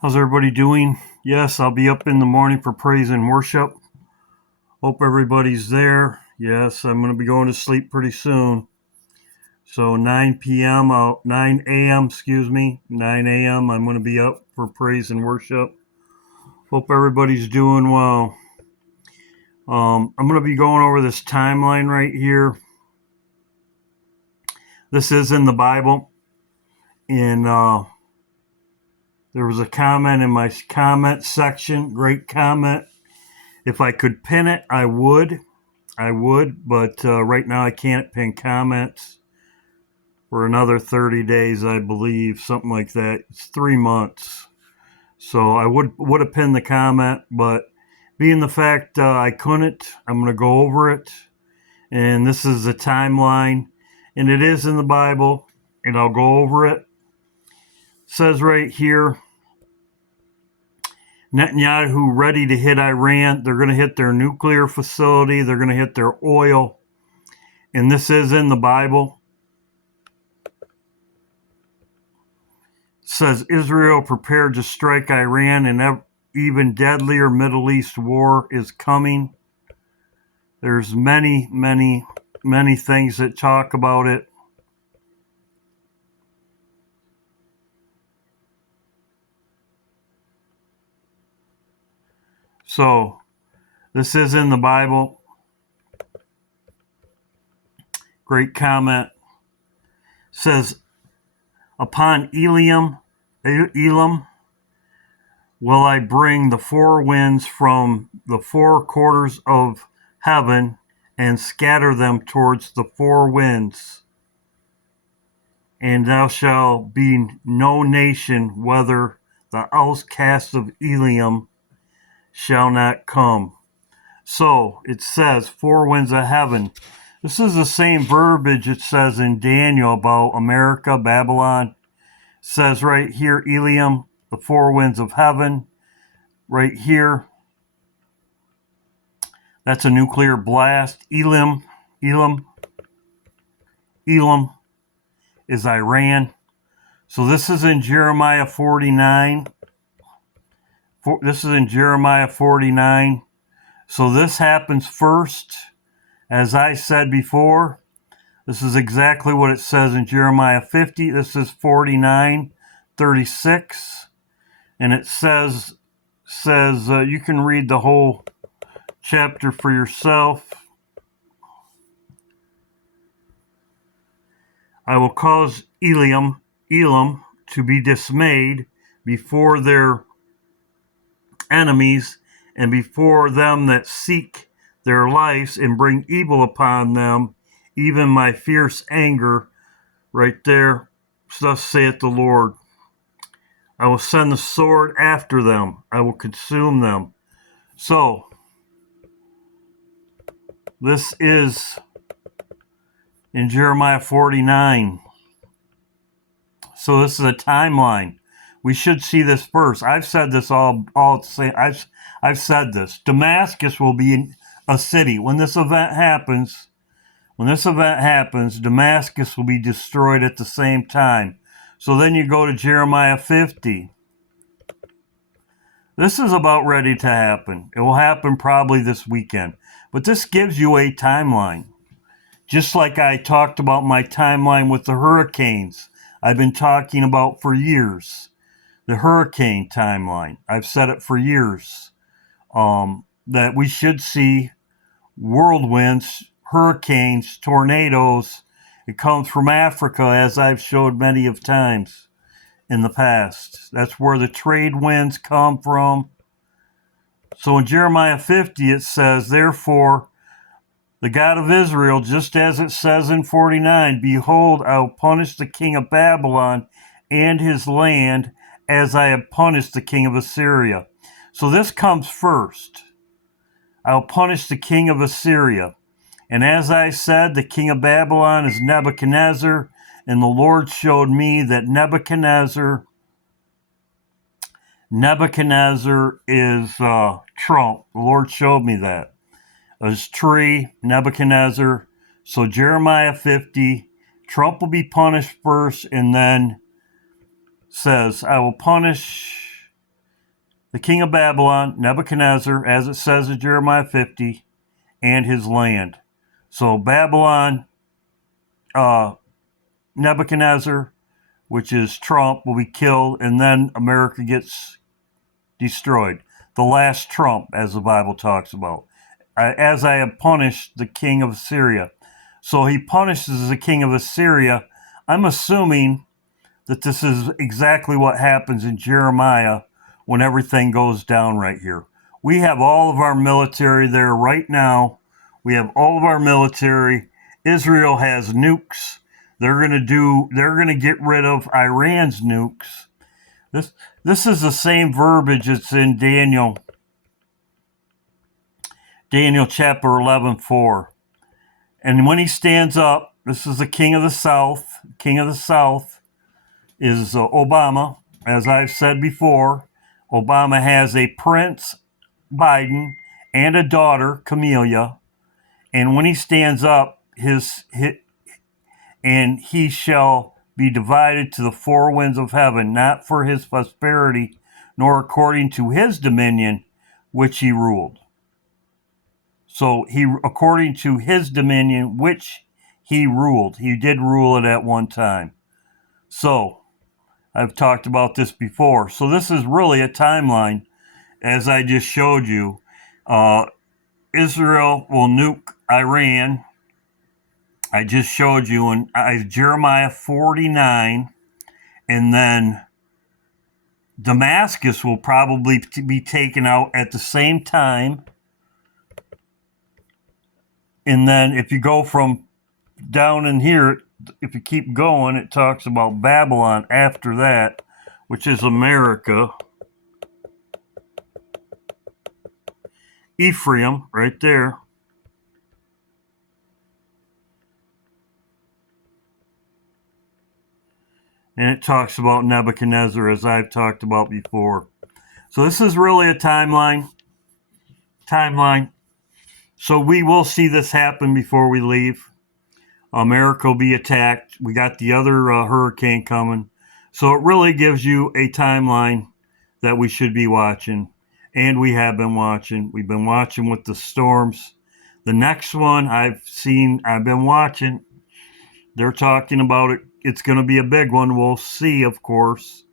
How's everybody doing? Yes, I'll be up in the morning for praise and worship. Hope everybody's there. Yes, I'm going to be going to sleep pretty soon. So 9 p.m., 9 a.m., 9 a.m., I'm going to be up for praise and worship. Hope everybody's doing well. I'm going to be going over this timeline right here. This is in the Bible. And there was a comment in my comment section. Great comment. If I could pin it, I would, but right now I can't pin comments for another 30 days, I believe, something like that. It's 3 months. So I would have pinned the comment, but being the fact I couldn't, I'm going to go over it. And this is the timeline, and it is in the Bible, and I'll go over it. It says right here, Netanyahu ready to hit Iran. They're going to hit their nuclear facility. They're going to hit their oil. And this is in the Bible. It says Israel prepared to strike Iran, and even deadlier Middle East war is coming. There's many things that talk about it. So this is in the Bible. Great comment. It says, upon Elam will I bring the four winds from the four quarters of heaven and scatter them towards the four winds. And thou shalt be no nation, whether the outcast of Elam shall not come. So it says, four winds of heaven. This is the same verbiage it says in Daniel about America, Babylon. It says right here, Elam, the four winds of heaven. Right here, that's a nuclear blast. Elam is Iran. So this is in Jeremiah 49. This is in Jeremiah 49. So this happens first. As I said before, this is exactly what it says in Jeremiah 50. This is 49:36. And it says you can read the whole chapter for yourself. I will cause Elam to be dismayed before their enemies and before them that seek their lives, and bring evil upon them, even my fierce anger. Right there, thus saith the Lord. I will send the sword after them. I will consume them. So, this is in Jeremiah 49. So this is a timeline. We should see this first. I've said this all I've said this. Damascus will be a city. When this event happens, Damascus will be destroyed at the same time. So then you go to Jeremiah 50. This is about ready to happen. It will happen probably this weekend. But this gives you a timeline. Just like I talked about my timeline with the hurricanes, I've been talking about for years. The hurricane timeline. I've said it for years. That we should see whirlwinds, hurricanes, tornadoes. It comes from Africa, as I've showed many of times in the past. That's where the trade winds come from. So in Jeremiah 50, it says, therefore, the God of Israel, just as it says in 49, behold, I will punish the king of Babylon and his land as I have punished the king of Assyria. So this comes first. I will punish the king of Assyria. And as I said, the king of Babylon is Nebuchadnezzar, and the Lord showed me that Nebuchadnezzar is Trump. The Lord showed me that. His tree, Nebuchadnezzar. So Jeremiah 50, Trump will be punished first, and then says, I will punish the king of Babylon, Nebuchadnezzar, as it says in Jeremiah 50, and his land. So Babylon, Nebuchadnezzar, which is Trump, will be killed, and then America gets destroyed. The last trump, as the Bible talks about. As I have punished the king of Assyria. So he punishes the king of Assyria. I'm assuming that this is exactly what happens in Jeremiah when everything goes down right here. We have all of our military there right now. We have all of our military. Israel has nukes. They're going to get rid of Iran's nukes. This is the same verbiage that's in Daniel chapter 11:4. And when he stands up, this is the king of the south. King of the south is Obama. As I've said before, Obama has a prince, Biden, and a daughter, Camellia. And when he stands up, and he shall be divided to the four winds of heaven, not for his prosperity, nor according to his dominion, which he ruled. So according to his dominion, which he ruled, he did rule it at one time. So I've talked about this before. So this is really a timeline, as I just showed you. Israel will nuke Iran. I just showed you in Jeremiah 49, and then Damascus will probably be taken out at the same time. And then if you go from down in here, if you keep going, it talks about Babylon after that, which is America. Ephraim, right there. And it talks about Nebuchadnezzar, as I've talked about before. So this is really a timeline. So we will see this happen before we leave. America will be attacked. We got the other hurricane coming. So it really gives you a timeline that we should be watching. And we have been watching. We've been watching with the storms. The next one I've been watching. They're talking about it. It's going to be a big one. We'll see, of course.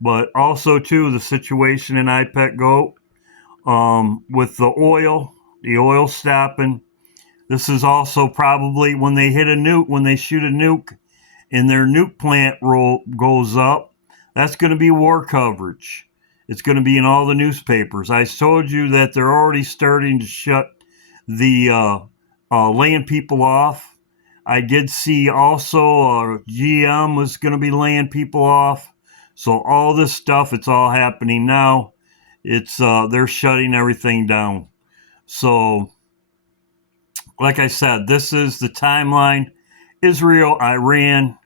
But also, too, the situation in IPEC GOAT with the oil stopping. This is also probably when they hit a nuke, when they shoot a nuke and their nuke plant goes up, that's going to be war coverage. It's going to be in all the newspapers. I told you that they're already starting to shut the laying people off. I did see also GM was going to be laying people off. So all this stuff, it's all happening now. It's they're shutting everything down. So, like I said, this is the timeline, Israel-Iran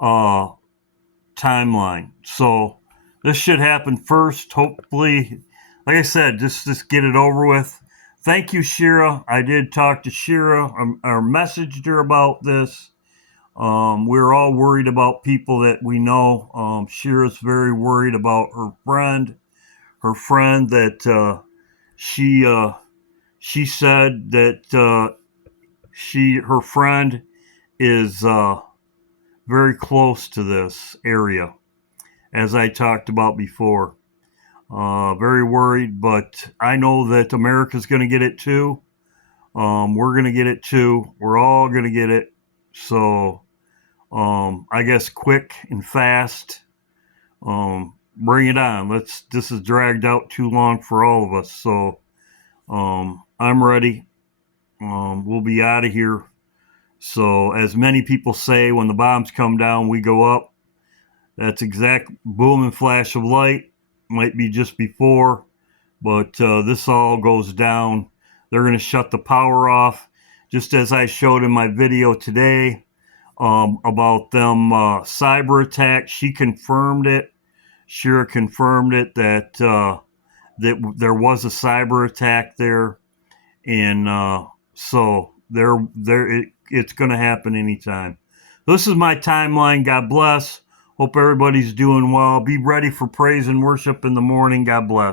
timeline. So this should happen first. Hopefully, like I said, just get it over with. Thank you, Shira. I did talk to Shira or messaged her about this. We're all worried about people that we know. Shira's very worried about her friend. Her friend that she said that her friend is very close to this area, as I talked about before. Very worried, but I know that America's going to get it too. We're going to get it too. We're all going to get it. So I guess quick and fast. Bring it on. This is dragged out too long for all of us. So I'm ready. We'll be out of here. So as many people say, when the bombs come down, we go up. That's exact boom and flash of light. Might be just before, but this all goes down. They're going to shut the power off, just as I showed in my video today about them cyber attack. She confirmed it. Shira confirmed it that that there was a cyber attack there, and so it's going to happen anytime. This is my timeline. God bless. Hope everybody's doing well. Be ready for praise and worship in the morning. God bless.